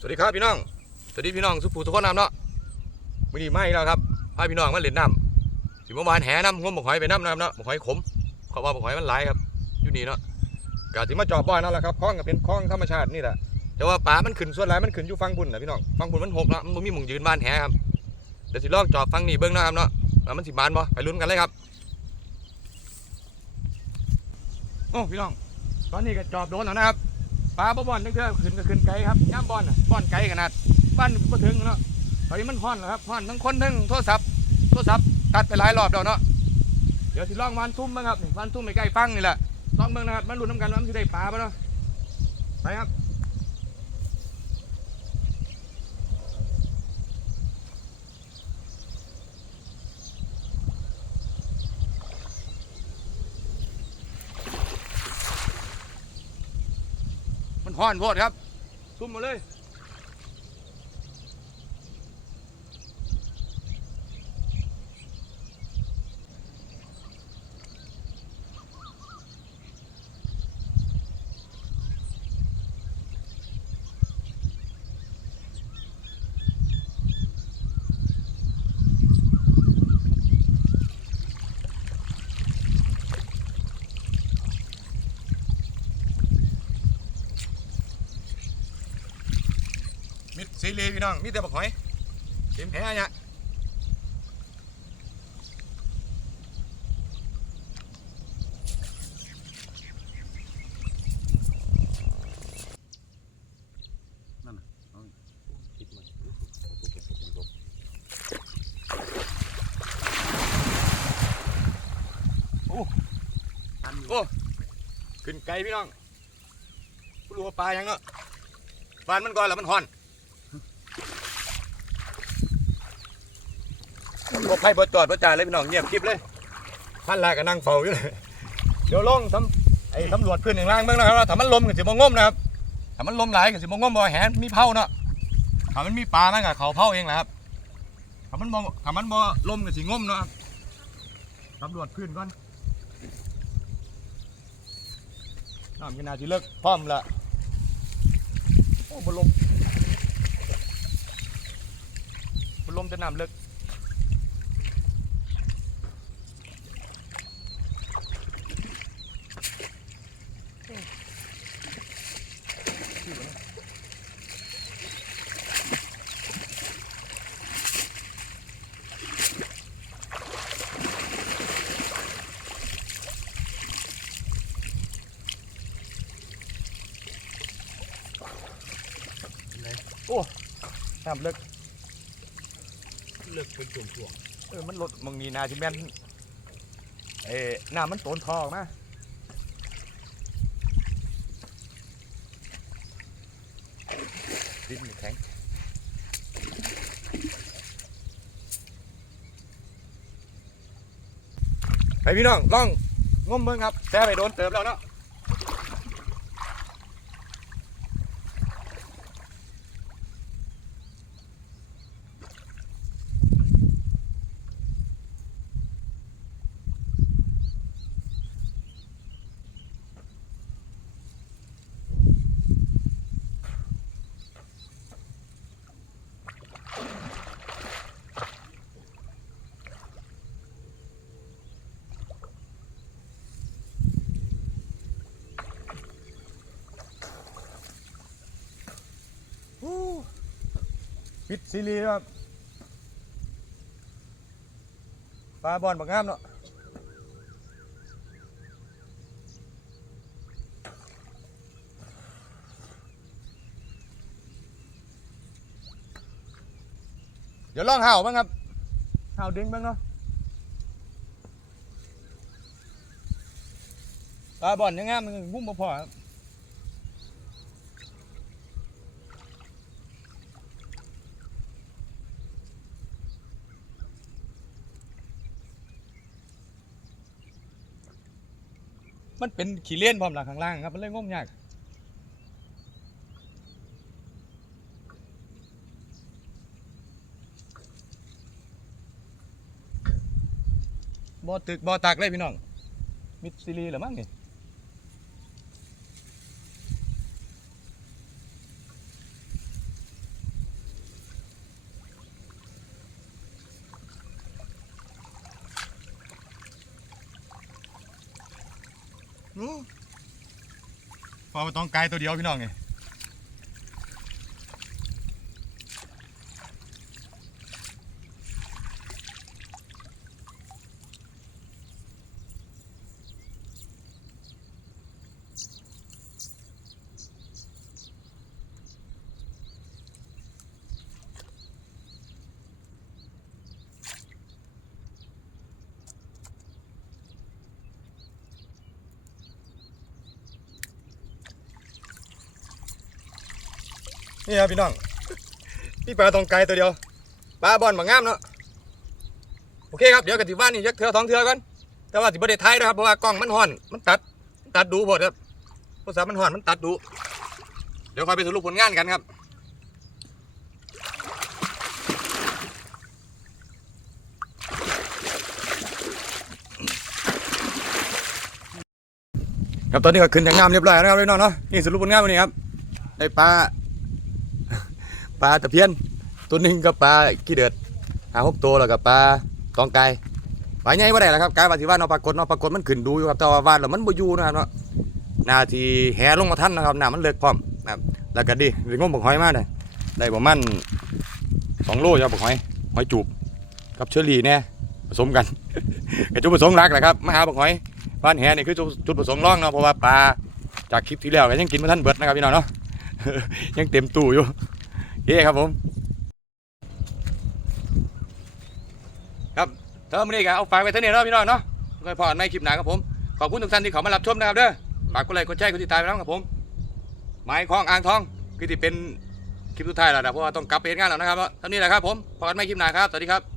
สวัสดีครับพี่น้อง สวัสดีพี่น้องสุภูทุกคนน้ำเนาะวันนี้ไม่แล้วครับพาพี่น้องมาเล่นน้ำสิเมื่อวานแห่น้ำงมบกหอยไปน้ำน้ำเนาะบกหอยขมเขาว่าบกหอยมันหลายครับ อยู่นี่เนาะกะสิมาจอบบ่อยนั่นแหละครับคล้องก็เป็นคล้องธรรมชาตินี่แหละแต่ว่าป่ามันขึ้นส่วนหลายมันขึ้นอยู่ฟังบุญนะพี่น้องฟังบุญมันหกเนาะมันมีหมุงยืนบ้านแห่ครับเดี๋ยวสิลองจอบฟังนี่เบิ้องนะครับเนาะว่ามันสิบานบ่ไปลุ้นกันเลยครับโอ้พี่น้อง ตอนนี้ก็จอบโดนแล้วนะครับ ปลาบ่บอนนึกเถอขึ้นก็ขึ้นไกลครับย่ามบอลน่ะบอนไกลขนาดบ้านบ่ถึงเนาะตอนนี้มันฮ้อนแล้วครับฮ้อนทั้งคนทั้งโทรศัพท์โทรศัพท์ตัดไปหลายรอบแล้วเนาะเดี๋ยวสิลองวานทุ่มบ้างครับวานทุ่มใกล้ฟังนี่แหละลองเบิ่งนะครับมันรุนน้ำกันว่ามันสิได้ปลาปะเนาะไปครับ ห้อนโพดครับทุ่มมาเลย ซีรีพี่น้องมีแต่บักหอยเต็มแผลเนี่ยนั่นนะโอ้โอ้ขึ้นไกลพี่น้องรู้ว่าปลายังเนาะบานมันก่อนแล้วมันห่อน รถไฟบดจอดบดจ่าเลยพี่น้องเงียบกริบเลยพันลาก็นั่งเฝ้าอยู่เลยเดี๋ยวลองทำไอ้ตำรวจขึ้นอย่างล่างบ้างนะครับถ้ามันลมก็สิบ่งมนะครับถ้ามันลมหลายก็สิบ่งมบ่แหนมีเผาเนาะถ้ามันมีปลามันก็เขาเผาเองแหละครับถ้ามันบ่ถ้ามันบ่ลมก็สิงมเนาะตำรวจขึ้นก่อนน้ำกินนาทีเลิกพร้อมละโอ้บลมบลมจะน้ำเลิก น้ำเลิกเลิกเป็นช่วงเออมันลดมึงนี่นาที่แม่นเอ้น้ำมันโตนทอออกมาดินมันแข็งไปพี่น้องล่องงมเบิ่งครับแซ่ไปโดนเติมแล้วเนาะ ปิดซีรีส์ครับปลาบอลบักงามเนาะเดี๋ยวลองเห่าบ้างครับเห่าดึงบ้างเนาะปลาบอลยังงามมันบุ้มบ่พอครับ มันเป็นขี้เลียนพร้อมหลังข้างล่างครับ มันเลยงมยากบ่อตึกบ่อตากเลยพี่น้องมิดซีรีส์หรือมั้งนี่ พอมาต้องไกลตัวเดียวพี่น้องไง นี่ครับพี่น้องพี่ปลาตองไกลตัวเดียวปลาบอลมางามเนาะโอเคครับเดี๋ยวกันที่บ้านนี่ยักเถื่อสองเถื่อกันแต่ว่าสิบ่ได้ท้ายนะครับเพราะว่ากล้องมันห่อนมันตัดมันตัดดูพอดครับโทรศัพท์มันห่อนมันตัดดู เดี๋ยวคอยไปสรุปผลงานกันครับครับตอนนี้ก็ขึ้นจากงามเรียบร้อยแล้วนะครับพี่น้องเนาะนี่สรุปผลงานวันนี้ครับได้ปลา ปลาตะเพียน ตัวหนึ่งกับปลาขี้เดือดหาหกตัวแล้วกับปลาตองไก่ปลาใหญ่บ่ได้แล้วครับกายว่าสิว่าเนาะปลากดเนาะปลากดมันขึ้นดูอยู่ครับแต่ว่าว่านแล้วมันบ่อยู่นะครับเนาะนาทีแห่ลงมาทันนะครับน้ำมันเลิกพร้อมนะครับแล้วก็ดิไปงมบักหอยมาเลยได้ประมาณสองโลจ้ะบักหอยหอยจูบกับเชอรี่เนี่ยผสมกันเป็นจุดประสงค์หลักแหละครับมาหาบักหอยบ้านแห่นี่คือจุดประสงค์รองเนาะเพราะว่าปลาจากคลิปที่แล้วก็ยังกินมาท่านเบิดนะครับพี่น้องเนาะยังเต็มตู้อยู่ เย้ครับผม ครับเท่านี้ก็เอาฝากไว้เท่านี้เนาะพี่น้องเนาะค่อยพอกันในคลิปหนาครับผม ขอบคุณทุกท่านที่เข้ามารับชมนะครับเด้อฝากกดไลค์กดแชร์กดติดตามไปแล้วครับผม หมายของอ่างทองคือที่เป็นคลิปสุดท้ายแล้วนะเพราะว่าต้องกลับไปเฮ็ดงานแล้วนะครับเท่านี้แหละครับผมพอกันในคลิปหนาครับสวัสดีครับ